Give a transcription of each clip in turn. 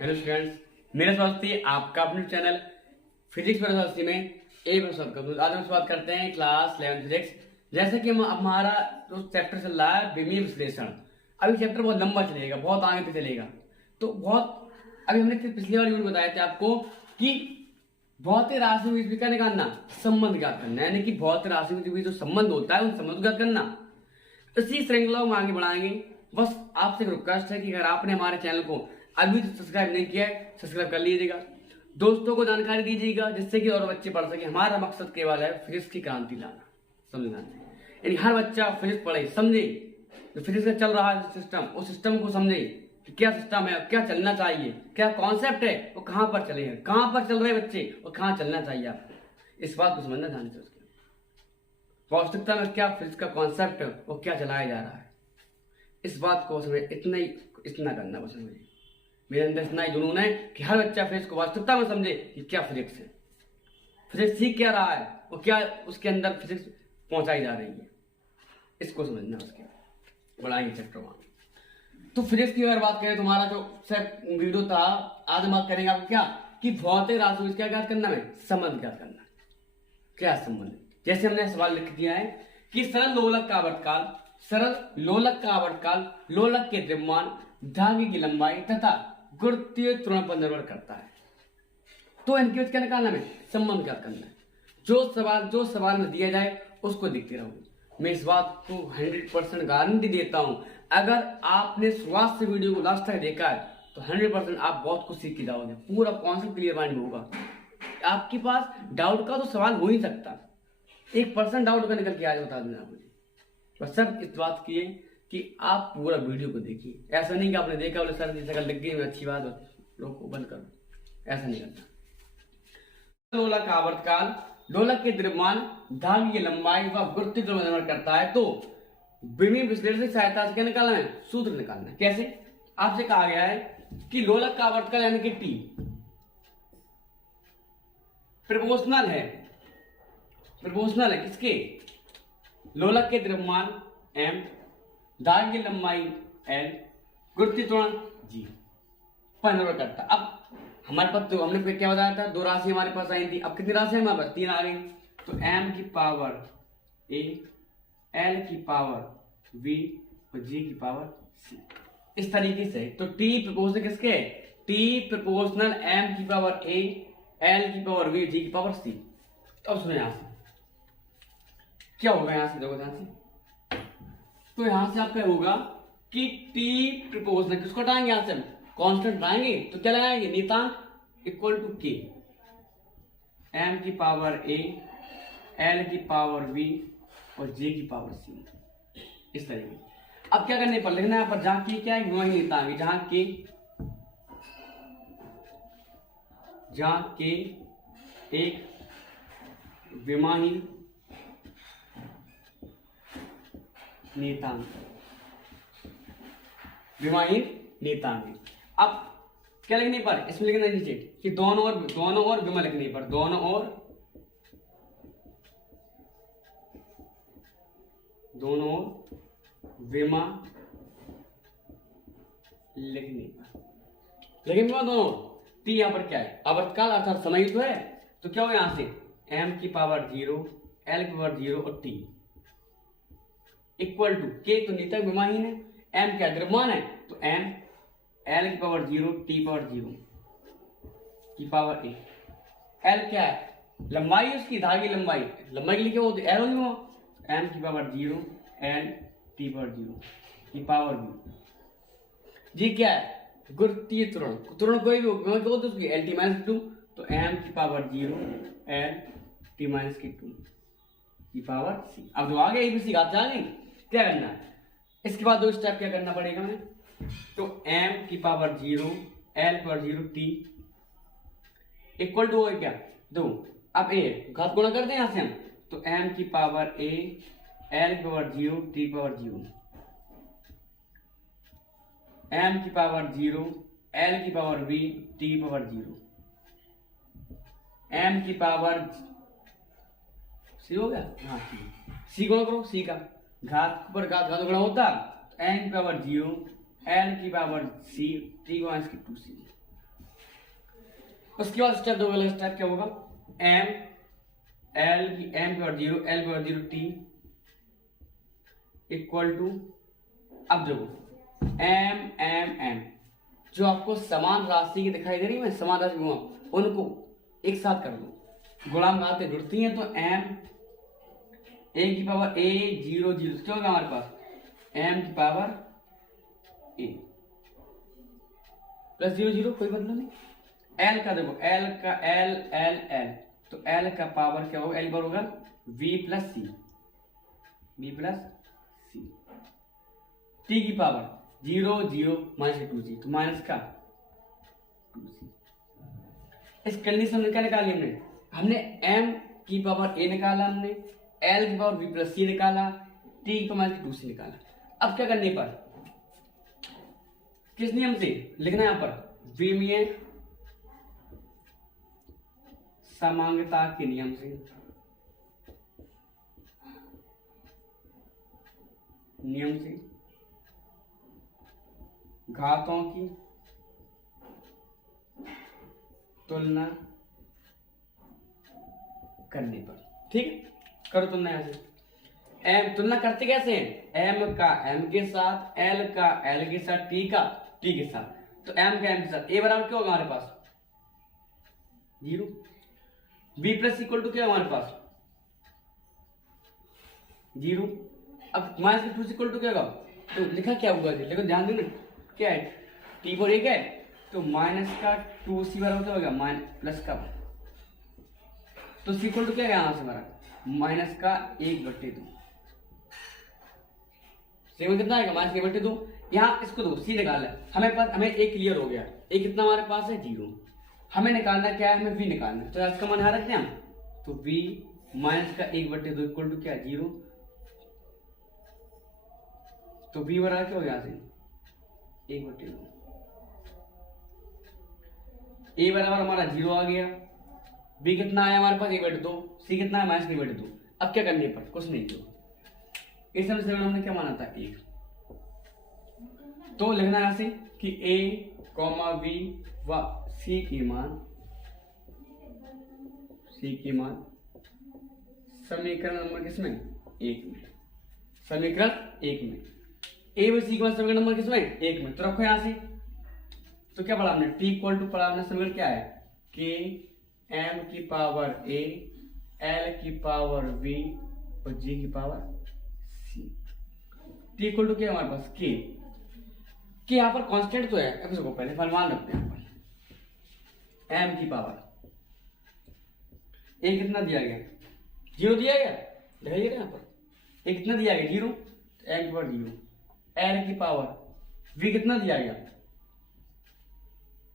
Hello students, मेरा स्वागत है आपका अपने चैनल फिजिक्स पर में एक बार स्वागत करता हूं। आज हम बात करते हैं क्लास 11 फिजिक्स। जैसे कि हमारा जो चैप्टर चल रहा है विमीय विश्लेषण। अभी चैप्टर बहुत लंबा चलेगा, बहुत आगे पे चलेगा। तो बहुत अभी हमने पिछली बार वीडियो बताया था आपको कि भौतिक राशियों के बीच क्या निकालना, संबंध ज्ञात करना, यानी कि भौतिक राशियों के बीच जो संबंध होता है उन संबंध को ज्ञात करना। इसी श्रृंखला में आगे बढ़ाएंगे। बस आपसे एक रिक्वेस्ट है कि अगर आपने हमारे चैनल को अभी तो सब्सक्राइब नहीं किया है, सब्सक्राइब कर लीजिएगा, दोस्तों को जानकारी दीजिएगा, जिससे कि और बच्चे पढ़ सके। हमारा मकसद केवल है फिजिक्स की क्रांति लाना, समझना, यानी हर बच्चा फिजिक्स पढ़े, समझे, जो फिजिक्स का चल रहा है सिस्टम, उस सिस्टम को समझे कि क्या सिस्टम है, क्या चलना चाहिए, क्या कॉन्सेप्ट है, वो कहाँ पर चलेगा, कहाँ पर चल रहे बच्चे और कहाँ चलना चाहिए आपको। इस बात को समझना ध्यान से, उसके वास्तविकता में क्या फिजिक्स का कॉन्सेप्ट है वो क्या चलाया जा रहा है, इस बात को समझे। इतना करना बस समझे। मेरे अंदर इतना ही जुनून है कि हर बच्चा फिजिक्स को वास्तविकता में समझे कि क्या फिजिक्स है, फिजिक्स सीख क्या रहा है और क्या उसके अंदर फिजिक्स पहुंचाई जा रही है, इसको समझना। उसके बढ़ाएंगे चैप्टर 1। तो फिजिक्स की अगर बात करें तो हमारा जो सर वीडियो था, आज हम बात करेंगे आपको क्या कि भौतिक राशियों क्या ज्ञात करना है, संबंध ज्ञात करना। क्या संबंध, जैसे हमने सवाल लिख दिया है कि सरल लोलक का आवर्तकाल, सरल लोलक का आवर्तकाल लोलक के द्रव्यमान, धागे की लंबाई तथा गुरुत्वीय त्वरण पर निर्भर करता है। तो इनके बीच क्या निकालना है, संबंध ज्ञात करना है। जो सवाल में दिया जाए उसको देखते रहो। मैं इस बात को 100% गारंटी देता हूं, अगर आपने शुरुआत से वीडियो को लास्ट तक देखा है तो 100% आप बहुत कुछ सीख के जाओगे, पूरा कॉन्सेप्ट क्लियर माइंड होगा। आपके पास डाउट का तो सवाल हो ही सकता, 1% डाउट का निकल के आज बता देना मुझे। बस सब इस बात की है कि आप पूरा वीडियो को देखिए। ऐसा नहीं कि आपने देखा बोले सर जैसे लग गई अच्छी बात, लोग को बंद करो, ऐसा नहीं करना। लोलक का आवर्तकाल लोलक के द्रव्यमान, धागे की लंबाई व गुरुत्वीय त्वरण पर निर्भर करता है। तो विमीय विश्लेषण की सहायता से क्या निकालना है, सूत्र निकालना है। कैसे, आपसे कहा गया है कि लोलक का आवर्तकाल यानी कि टी प्रोपोर्शनल है किसके, लोलक के द्रव्यमान m, धागे की लंबाई l, गुरुत्वीय त्वरण g पर निर्भर करता। अब हमारे पास तो हमने क्या बताया था, दो राशि हमारे पास आई थी। अब कितनी राशि हमारे पास, 3 आ गई। तो m की पावर a, l की पावर v और g की पावर c, इस तरीके से। तो t प्रोपोर्शनल किसके है, t प्रोपोर्शनल m की पावर a, l की पावर v, g की पावर c। तो अब सुनो यहां से क्या होगा, यहां से देखो ध्यान से। तो यहां से आपका होगा कि t प्रोपोर्शनल किसको हटाएंगे, यहां से हम कांस्टेंट हटाएंगे तो क्या लगाएंगे, नियतांक इक्वल टू k, m की पावर a, l की पावर v और g की पावर c, इस तरीके। अब क्या करने पर लिखना है, यहाँ पर जहां k क्या है, वही नियतांक, जहां k एक विमाहीन नियतांक, अब क्या लिखने पर, इसमें लिखना नीचे कि दोनों और विमा लिखने पर, दोनों और विमा लिखने पर, लेकिन दोनों टी यहाँ पर क्या है, आवर्तकाल अर्थात समय तो है। तो क्या हो यहां से m की पावर 0, l की पावर 0 और t इक्वल टू k, तो नियतांक विमाहीन है, m क्या द्रव्यमान है, तो m, l की पावर 0, t पावर 0 की पावर a, l क्या है, लंबाई उसकी, धागे की लंबाई के लिए क्या होती है, एरो ही, m की पावर 0, l t पावर 0 की पावर b, जी क्या है, गुरुत्वीय त्वरण कोई भी क्या होती है उसकी, l t माइनस 2, तो m की पावर 0, l t माइनस 2 की पावर c। अब जो आगे ABC घात आ गई, क्या करना है, इसके बाद दो स्टेप क्या करना पड़ेगा हमें, तो m की power 0, l power 0, t equal to क्या 2। अब a घात गुणा करते हैं यहां से हम, तो m की पावर a, l की पावर 0, t पावर 0, m की पावर 0, l की power v, t power 0, m की पावर c हो गया, हाँ c गुणा करो, c का घात पर घात गुणा होता, n की पावर 0, l की पावर c, t को माइनस की 2c, उसके बाद स्टेप दो, अगला स्टेप क्या होगा, एम एल की एम की पावर 0 एल की पावर 0 टी इक्वल टू, अब देखो एम एम एम जो आपको समान राशि की दिखाई दे रही है, मैं समान राशि उनको एक साथ कर दो, गुणांक आते जुड़ती हैं, तो एम ए की पावर ए 0 0 क्या होगा हमारे पास एम की पावर ए प्लस 0 0, कोई मतलब नहीं। एल का देखो, एल का एल एल एल, तो एल का पावर क्या होगा, एल पावर होगा V plus C, V plus C. T की पावर 0 0 माइनस 2 तो माइनस का 2c। इस कंडीशन में क्या निकाली हमने, हमने m की पावर a निकाला, हमने l की पावर v प्लस सी निकाला, t की पावर माइनस 2c निकाला। अब क्या करने पर, किस नियम से लिखना है यहाँ पर, विमीय समांगता के नियम से, नियम से घातों की तुलना करने पर, ठीक करो तुलना यहां से। एम तुलना करते कैसे हैं, एम का एम के साथ, एल का एल के साथ, टी का टी के साथ, तो एम का एम के साथ, ए बराबर क्या होगा हमारे पास 0, बी प्लस इक्वल टू क्या है हमारे पास 0, अब माइनस 2 इक्वल टू क्या होगा, तो लिखा क्या होगा, लेकिन ध्यान देना क्या है, टी पर 1 है, तो माइनस का 2c बराबर क्या होगा माइनस प्लस का, तो सी इक्वल टू क्या है यहां से हमारा माइनस का 1/2, सेवन कितना आएगा माइनस 1/2, यहाँ इसको दो सी निकालना है हमें एक क्लियर हो गया, एक कितना हमारे पास है 0, हमें निकालना क्या है, हमें v निकालना है, तो इसका मान यहाँ रखते हैं हम, तो v माइनस का 1/2 इक्वल टू क्या 0, तो v बराबर क्या हो गया यहाँ से 1/2, a बराबर हमारा 0 आ गया, b कितना आया हमारे पास 1/2, c कितना है माइनस 1/2। अब क्या करने पर कुछ नहीं, तो इस समय हमने क्या माना था 1, तो लिखना यहां से कि a, v व c के मान समीकरण नंबर किसमें 1 में, समीकरण 1 में a व c के मान समीकरण नंबर किसमें 1 में, तो रखो यहां से, तो क्या पढ़ा हमने t इक्वल टू पढ़ा हमने समीकरण क्या है k m की पावर a l की पावर v और g की power c, t equal to क्या हमारे पास k यहाँ पर कांस्टेंट तो है, अब इसको पहले फलमान रखते हैं यहाँ पर, m की पावर a कितना दिया गया 0 दिया गया, दिखाइए यहाँ पर a कितना दिया गया 0, तो m की पावर 0, l की पावर v कितना दिया गया,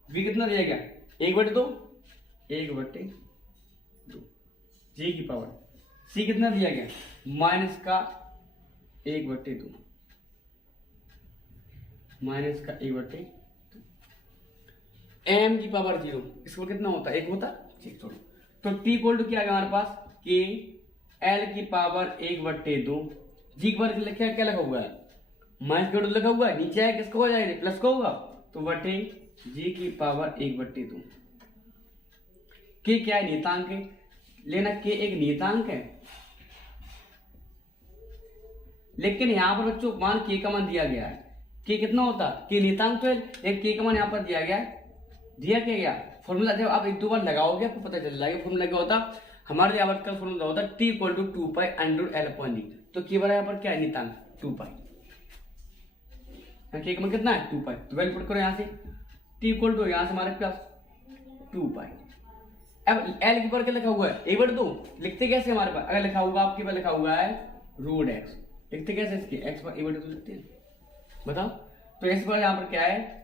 v कितना दिया गया 1/2, g की पावर c कितना दिया गया माइनस का 1/2, माइनस का 1/2, m की पावर 0 इसको कितना होता है 1 होता, ठीक छोड़ो, तो t इक्वल टू क्या आ गया हमारे पास k l की पावर 1/2, g की पावर लिखा क्या लगा हुआ है माइनस का लगा हुआ है, नीचे है किसको हो जाएगा प्लस को होगा, तो बटे g की पावर 1/2, k क्या है नियतांक है, लेना k एक नियतांक है, लेकिन यहां पर बच्चों मान k का मान दिया गया है, k कितना होता k नियतांक तो है, एक k का मान यहां पर दिया गया है, दिया क्या गया फॉर्मूला, जब आप एक दो बार लगाओगे आपको पता चल जाएगा फॉर्मूला क्या होता, हमारे आवर्त का फॉर्मूला होता t equal to 2 pi under L upon D, तो k बराबर यहाँ पर क्या है नियतांक 2 पाई, k का मान कितना है 2 पाई, तो वैल्यू पुट करो यहाँ से t इक्वल टू यहाँ से हमारे पास 2 पाई, अब l के ऊपर क्या लिखा हुआ है 1/2, लिखते कैसे हमारे पास, अगर लिखा हुआ आपके पास लिखा हुआ है रूट x, लिखते कैसे इसके x पर 1/2 लिखते हैं बताओ, तो x पर यहाँ पर क्या है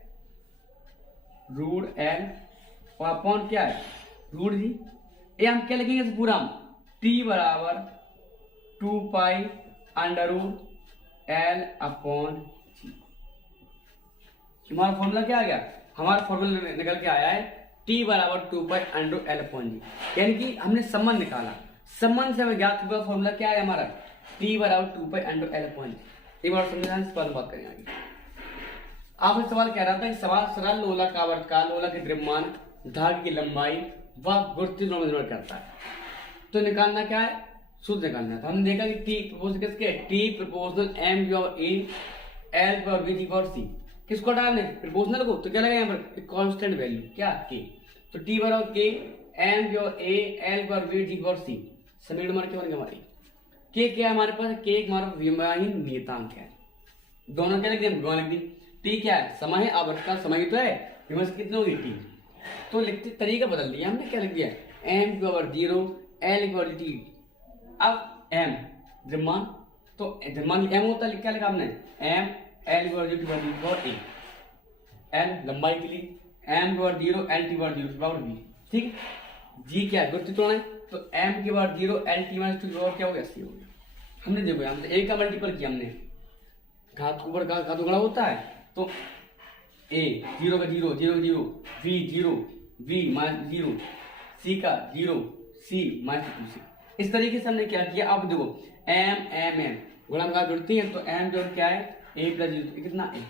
रूट l और अपॉन क्या है रूट जी, ये हम क्या लिखेंगे इसे पूरा हम t बराबर 2 pi under root l upon g, हमारा फॉर्मूला क्या आ गया, हमारा फॉर्मूला निकल के आया है t बराबर 2 pi under l upon g, यानी कि हमने संबंध निकाला, संबंध से हमें ज्ञात हुआ फॉर्मूला क्या है हमारा t बराबर 2 pi under l upon g। एक बार समझाने से बात करें आगे। आपसे सवाल कह रहा था कि सरल लोलक आवर्त का लोलक के द्रव्यमान धागे की लंबाई व गुरुत्व दोनों पर निर्भर करता है। तो निकालना क्या है, सूत्र निकालना है। तो हमने देखा कि टी प्रोपोर्शनल किसके, टी प्रोपोर्शनल एम की power A L power B की पावर सी। किसको हटाया हमने, प्रोपोर्शनल को, तो क्या लगा यहाँ पर कांस्टेंट वैल्यू क्या के। तो टी बराबर के एम की power A L power B की पावर सी। समीकरण नंबर क्या बनेगा हमारी, के क्या है हमारे पास, के हमारा विमाहीन नियतांक है। दोनों क्या लिख दिए, दोनों लिख दी। टी क्या है, समय है, आवर्त का समय तो है, विमर्श कितनी होगी टी। तो लिखते तरीका बदल दिया हमने, क्या लिख दिया एम की पावर 0 एल की पावर टी। अब एम द्रव्यमान, तो द्रव्यमान एम होता है, क्या लिखा हमने एम एल की power 0 T power A. L लंबाई के लिए, एम की power 0 L T power 0 T power B. ठीक, जी क्या है गुरुत्व त्वरण है, तो एम की power 0 L T minus two power क्या हो गया सी हो गया। हमने देखो यहाँ से ए का मल्टीपल किया हमने, घात ऊपर घात गुणा होता है, तो ए 0 का 0 0 0 वी 0 वी माइनस 0 सी का 0 सी माइनस 2 सी। इस तरीके से हमने क्या किया, अब देखो एम एम एम गुणा में घात जुड़ती है, तो एम जो क्या है ए प्लस 0 कितना ए।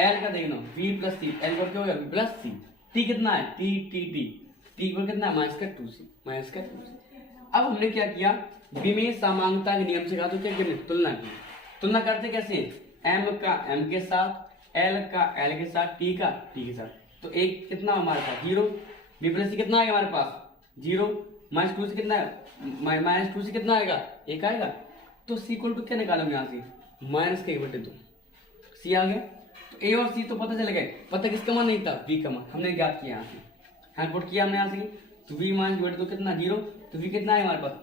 एल का देखना वी प्लस सी, एल का क्या हो गया वी प्लस सी। टी कितना है टी टी टी टी पर कितना है माइनस का 2 सी माइनस का 2 सी। अब हमने क्या किया, विमेय समांगता के नियम से कहा, तो क्या किया तुलना की। तुलना करते कैसे, एम का एम के साथ, एल का एल के साथ, टी का टी के साथ। तो एक कितना हमारे पास 0, बी प्लस सी कितना आएगा हमारे पास 0, माइनस 2 से कितना है माइनस 2 से कितना आएगा 1 आएगा। तो सी इक्वल टू क्या निकालोगे यहाँ से माइनस के 1/2 सी आ गया। तो ए और सी तो पता चल गए, पता किसका मान नहीं था बी का मान, हमने ज्ञात किया यहाँ से, हैंड पुट किया हमने यहाँ से, तो v माइनस 1/2 कितना 0, तो v कितना है हमारे पास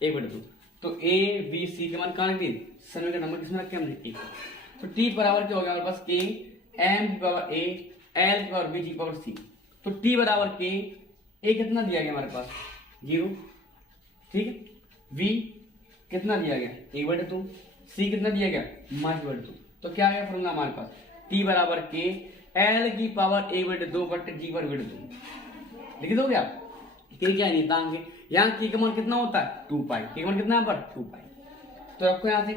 1/2। तो a b c के मान कहाँ रख दिए, समीकरण नंबर किसमें रखे हमने एक। तो t बराबर क्या हो गया हमारे पास k m की पावर a l की पावर b की पावर c। तो t बराबर k, a कितना दिया गया हमारे पास 0, ठीक है, v कितना दिया गया 1/2, c कितना दिया गया -1/2। तो क्या आ गया फॉर्मूला हमारे पास, t बराबर k l की पावर 1/2 बटे g पर 1/2। लिख दोगे आप, के क्या है नियतांक है, यहाँ की का मान कितना होता है 2 पाई, के का मान कितना है पर 2 पाई। तो आपको यहाँ से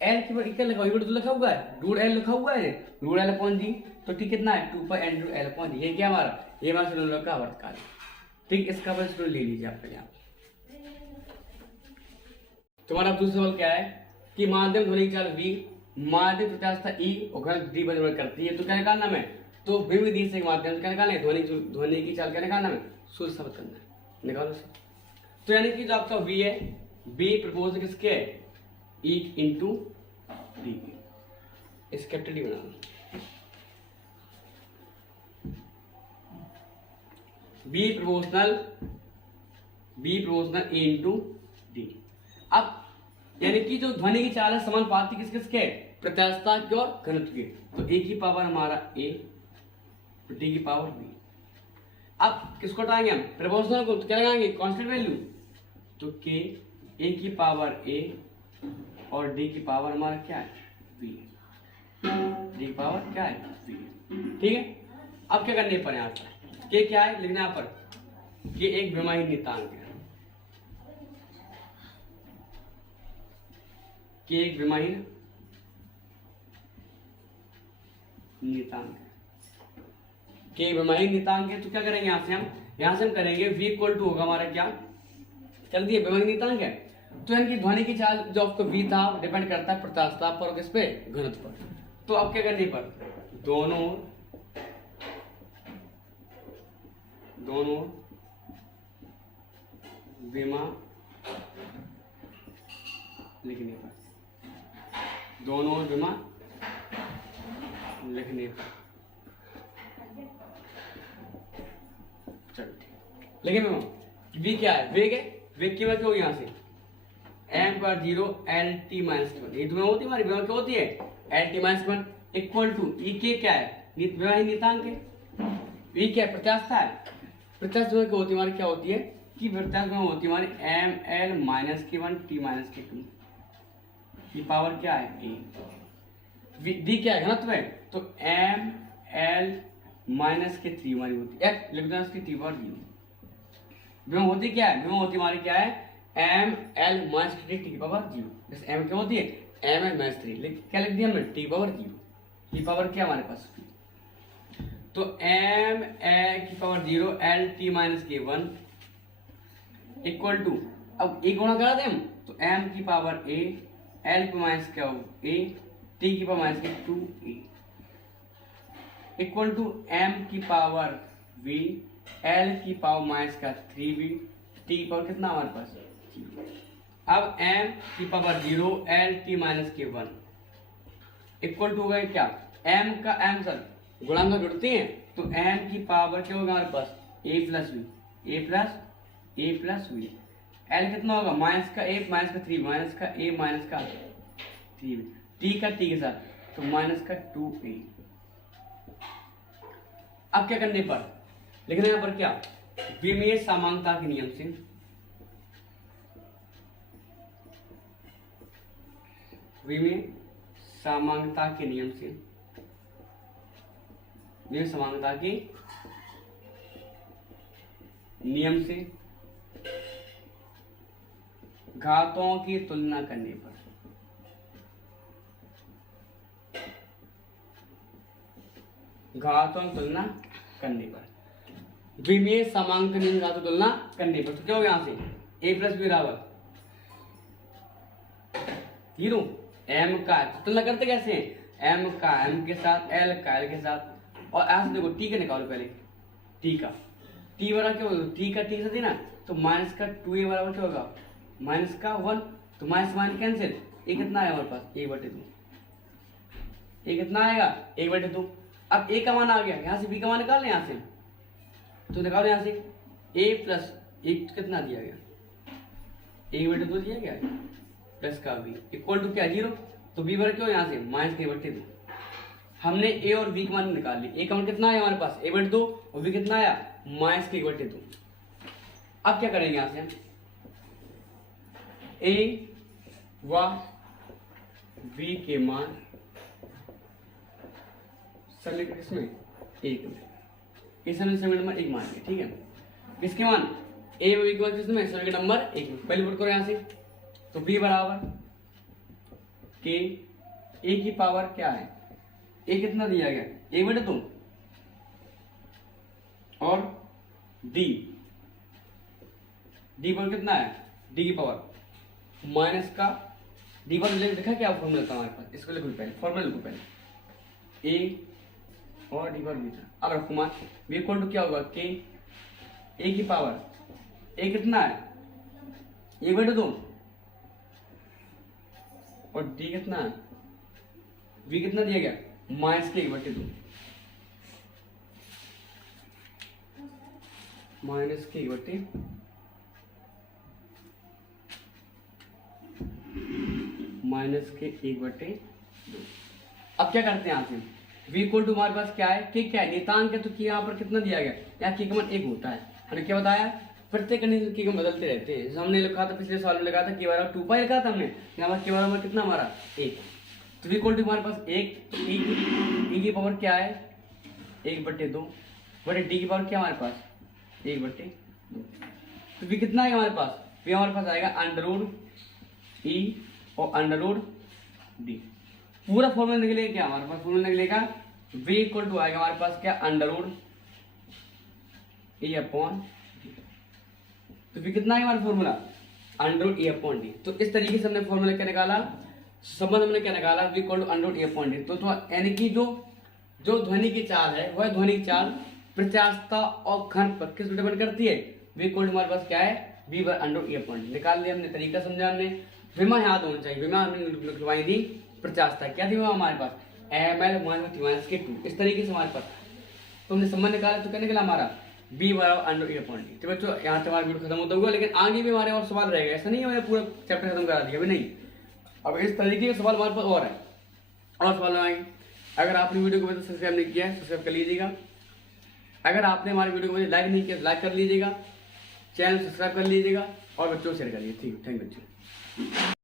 एल की पर क्या लिखा हुआ है, लिखा हुआ है रूट एल लिखा हुआ है, रूट एल अपॉन जी। तो टी कितना है 2 पाई एन एल अपॉन जी। ये क्या हमारा, ये हमारा सिलेंडर का आवर्तकाल है। ठीक, इसका बस ले लीजिए आप यहाँ। तुम्हारा दूसरा सवाल क्या है कि माध्यम ध्वनि चाल V, माध्यम प्रत्यास्थता E और घनत्व D पर निर्भर करती है। तो क्या निकालना है, तो विविध दिशा के माध्यम क्या निकालना है, ध्वनि की चाल क्या निकालना है, सूत्र साबित करना है, निकालो। तो यानी कि जो आपका V है, B प्रपोज किसके है E इंटू D, इस कैपिटल D बनाना, B proportional E into D। अब यानी कि जो ध्वनि की चाल है समानुपाती किस किसके, प्रत्यास्थता के और घनत्व के। तो ए की पावर हमारा a, डी की पावर b। अब किसको हटाएंगे हम, प्रोपोर्शनल को, तो क्या लगाएंगे कांस्टेंट वैल्यू, तो k a की पावर a और d की पावर हमारा क्या है b, d की पावर क्या है b। ठीक है, अब क्या करने पर यहाँ पर k क्या है लिखना, यहाँ पर k एक विमाहीन नियतांक है, k एक विमाहीन नियतांक है, k विमाहीन नियतांक है। तो क्या करेंगे यहाँ से हम करेंगे v इक्वल टू होगा हमारा क्या, चल दिए विमाहीन नियतांक है। तो यानी कि ध्वनि की चाल जो आपको v था डिपेंड करता है प्रत्यास्थता पर और किस पे, घनत्व पर। तो अब क्या करने पर दोनों विमा लिखने पर, दोनों विमा लिखने पर, चलो लेकिन v क्या है, वेग है, वेग की वजह क्या होगी यहाँ से m पर 0 एल टी माइनस 1, ये तुम्हें होती है हमारी विमा क्या होती है L T minus 1 equal to E K क्या है विमाहीन नियतांक है, v क्या है प्रत्यास्थता है, प्रत्यास्थता क्या होती है हमारी, क्या होती है कि प्रत्यास्थता होती है हमारी m l माइनस के 1 t माइनस के 2 की पावर क्या है a। डी क्या है घनत्व है, तो m l माइनस के 3 हमारी होती है, लिख देना इसकी t पावर 0। विमा होती क्या है, विमा होती हमारी क्या है m l माइनस के t की पावर 0। जैसे m क्या होती है m l माइनस 3, क्या लिख दिया हमने t पावर 0, t पावर क्या हमारे पास। तो एम ए की पावर 0 एल टी माइनस के 1 इक्वल टू, अब ए गुणा करा दें हम, तो एम की पावर ए एल की माइनस का ए टी की पावर माइनस के 2 ए इक्वल टू एम की पावर वी एल की पावर माइनस का 3v टी की पावर कितना हमारे पास। अब m की पावर 0 एल टी माइनस के 1 इक्वल टू गए क्या, m का m सर गुणांक जुड़ते हैं, तो m की पावर क्या होगा हमारे पास a प्लस वी एल कितना होगा माइनस का a माइनस का 3 माइनस का a माइनस का 3 टी का टी के साथ, तो माइनस का 2a। अब क्या करने पर लिखना यहाँ पर क्या, विमेय समानता के नियम से विमेय समानता के नियम से विमेय समानता के नियम से घातों की तुलना करने पर घातों की तुलना करने पर विमेय समांक नियम घातों की तुलना करने पर, तो क्या होगा यहां से a प्लस बी बराबर 0 m का तुलना करते कैसे हैं, m का m के साथ l का l के साथ, और ऐसे देखो t का निकालो पहले, t का t बराबर क्या होगा, t का t के साथ ही ना, तो माइनस का 2a बराबर क्या होगा माइनस का 1, तो माइनस माइनस कैंसिल, a कितना आएगा हमारे पास a कितना आएगा 1/2। अब a का मान आ गया, यहाँ से b का मान निकाल लें, यहाँ से तो निकालो, यहाँ से a प्लस 1 कितना दिया गया 1/2 दिया गया प्लस का b इक्वल टू क्या 0, तो b बराबर क्यों यहाँ से माइनस के 1/2। हमने a और b का मान निकाल ली, a का मान कितना आया हमारे पास 1/2 और b कितना आया माइनस के 1/2। अब क्या करेंगे यहाँ से हम a व b के मान समीकरण किसमें एक में, इस समीकरण नंबर 1 मान के, ठीक है, किसके मान a व b के मान किसमें समीकरण नंबर 1 में। पहले पुट करो यहाँ से, तो b बराबर के a की पावर क्या है, a कितना दिया गया 1/2 और d पर कितना है d की पावर माइनस का d पर लिखा क्या फॉर्मूला था हमारे पास, इसको लिखो पहले, फॉर्मूला लिखो पहले a और d पर b था। अब रखो मान b इक्वल टू क्या होगा k a की पावर a कितना है 1/2 और d कितना है v कितना दिया गया माइनस के 1/2 माइनस के 1/2 माइनस के 1/2। अब क्या करते हैं यहाँ से v इक्वल टू हमारे पास क्या है क्या है नियतांक है, तो यहाँ पर कितना दिया गया, यहाँ k का मान 1 होता है, हमने क्या बताया प्रत्येक कंडीशन k को बदलते रहते हैं। हमने लिखा था पिछले सवाल में लिखा था k बराबर 2 पाई लिखा था हमने, यहाँ पर k बराबर कितना हमारा 1, तो v इक्वल टू हमारे पास 1 e की पावर क्या है 1/2 बटे d की पावर क्या हमारे पास 1/2, तो v कितना है हमारे पास, v हमारे पास आएगा √e और √d। पूरा फॉर्मूला निकलेगा क्या हमारे पास, फॉर्मूला निकलेगा v इक्वल टू आएगा हमारे पास क्या √e/d, तो v कितना है हमारा फॉर्मूला √e/d। तो इस तरीके से हमने फॉर्मूला क्या निकाला, संबंध हमने क्या निकाला v इक्वल टू √e/d। तो यानी कि जो ध्वनि की चाल है वह ध्वनि की चाल प्रत्यास्थता और घन पर किस पर डिपेंड करती है, v इक्वल टू हमारे पास क्या है v/√e/d। निकाल लिया हमने, तरीका समझा हमने, विमा याद होना चाहिए, विमा हमने लिखवाई थी प्रत्यास्थता क्या थी हमारे पास ml माइनस के 2, इस तरीके से हमारे पास तो हमने संबंध निकाला, तो क्या निकला हमारा b बराबर √e/d। तो बच्चों यहाँ से हमारा वीडियो खत्म होता होगा, लेकिन आगे भी हमारे और सवाल रहेगा, ऐसा नहीं है मैंने पूरा चैप्टर खत्म करा दिया अभी नहीं, अब इस तरीके के सवाल हमारे पास और है, और सवाल आएंगे। अगर आपने वीडियो को सब्सक्राइब नहीं किया है सब्सक्राइब कर लीजिएगा, अगर आपने हमारे वीडियो को लाइक नहीं किया लाइक कर लीजिएगा, चैनल सब्सक्राइब कर लीजिएगा और बच्चों को शेयर करिए। ठीक है, थैंक यू बच्चों।